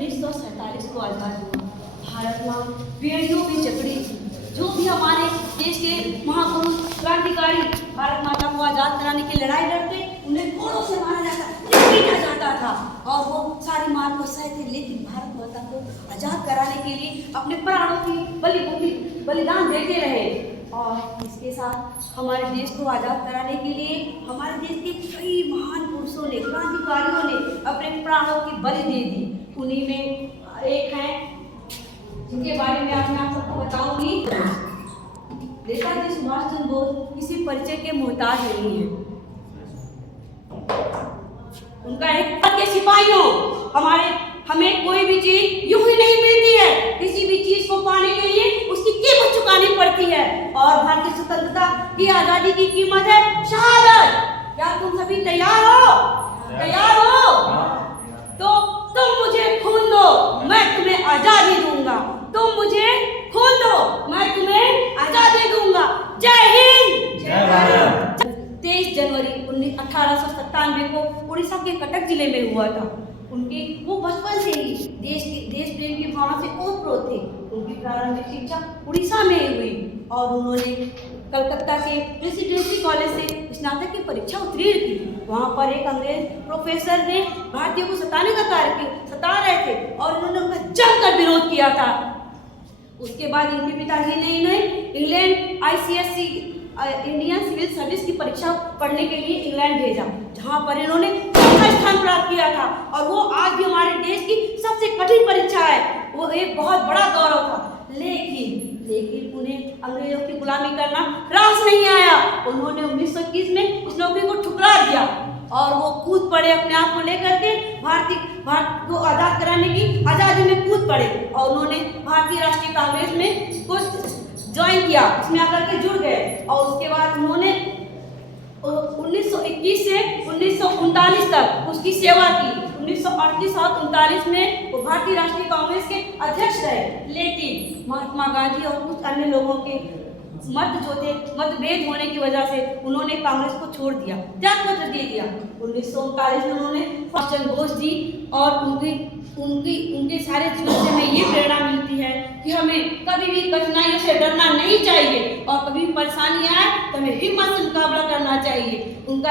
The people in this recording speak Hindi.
1947 को आज़ाद हुआ। भारत माँ बेड़ियों में जकड़ी थी। जो भी हमारे देश के महापुरुष क्रांतिकारी भारत माता को आज़ाद कराने की लड़ाई लड़ते, उन्हें घोड़ों से मारा जाता, पीटा जाता था और वो सारी मार को सहते, लेकिन भारत माता को आज़ाद कराने के लिए अपने प्राणों की बलिदान देते रहे। और इसके साथ हमारे देश को आज़ाद कराने के लिए हमारे देश के कई महान पुरुषों ने, क्रांतिकारियों ने अपने प्राणों की बलि दे दी। उन्हीं में एक हैं जिनके बारे में आज मैं आप सबको बताऊंगी। नेताजी सुभाष चंद्र बोस किसी परिचय के मोहताज नहीं है। उनका एक के सिपाहियों हमें कोई भी चीज यूं ही नहीं मिलती है। किसी भी चीज को पाने के लिए उसकी कीमत चुकानी पड़ती है और भारतीय स्वतंत्रता की आजादी की कीमत है शहादत। क्या तुम सभी तैयार हो? तैयार हो? तो तुम मुझे खून दो, मैं तुम्हें आजादी दूंगा। तुम मुझे खून दो, मैं तुम्हें आजादी दूंगा। जय हिंद, जय भारत। 23 जनवरी 1897 को उड़ीसा के कटक जिले में हुआ था। वो बचपन से ही देश प्रेम की भावना से ओतप्रोत थे। उनकी प्रारंभिक शिक्षा उड़ीसा में ही हुई और उन्होंने कलकत्ता के प्रेसिडेंसी कॉलेज से स्नातक की परीक्षा उत्तीर्ण की। वहाँ पर एक अंग्रेज प्रोफेसर ने भारतीयों को सता रहे थे और उन्होंने उनका जमकर विरोध किया था। उसके बाद इनके पिताजी ने इन्हें England ICSE Indian civil service की परीक्षा पढ़ने के लिए इंग्लैंड भेजा, जहां पर इन्होंने चौथा स्थान प्राप्त किया था। और वो आज भी हमारे देश की सबसे कठिन परीक्षा है। वो एक बहुत बड़ा गौरव था। लेकिन उन्हें अंग्रेजों की गुलामी करना रास नहीं आया। उन्होंने 1921 में इस नौकरी को ठुकरा दिया और वो कूद पड़े, अपने आप को लेकर के भारत को आज़ाद कराने की आज़ादी में कूद पड़े और उन्होंने भारतीय राष्ट्रीय कांग्रेस में कुछ ज्वाइन किया, उसमें आकर के जुड़ गए। और उसके बाद उन्होंने 1921 से 1939 तक उसकी सेवा की। 1938 और 1939 में वो भारतीय राष्ट्रीय कांग्रेस के अध्यक्ष रहे। लेकिन महात्मा गांधी और कुछ अन्य लोगों के मतभेद होने की वजह से उन्होंने कांग्रेस को छोड़ दिया, त्याग पत्र दे दिया। 1939 में उन्होंने सुभाष चंद्र बोस जी और उनके सारे जीवन से हमें ये प्रेरणा मिलती है कि हमें कभी भी कठिनाइयों से डरना नहीं चाहिए और कभी भी परेशानी आए तो हमें हिम्मत से मुकाबला करना चाहिए। उनका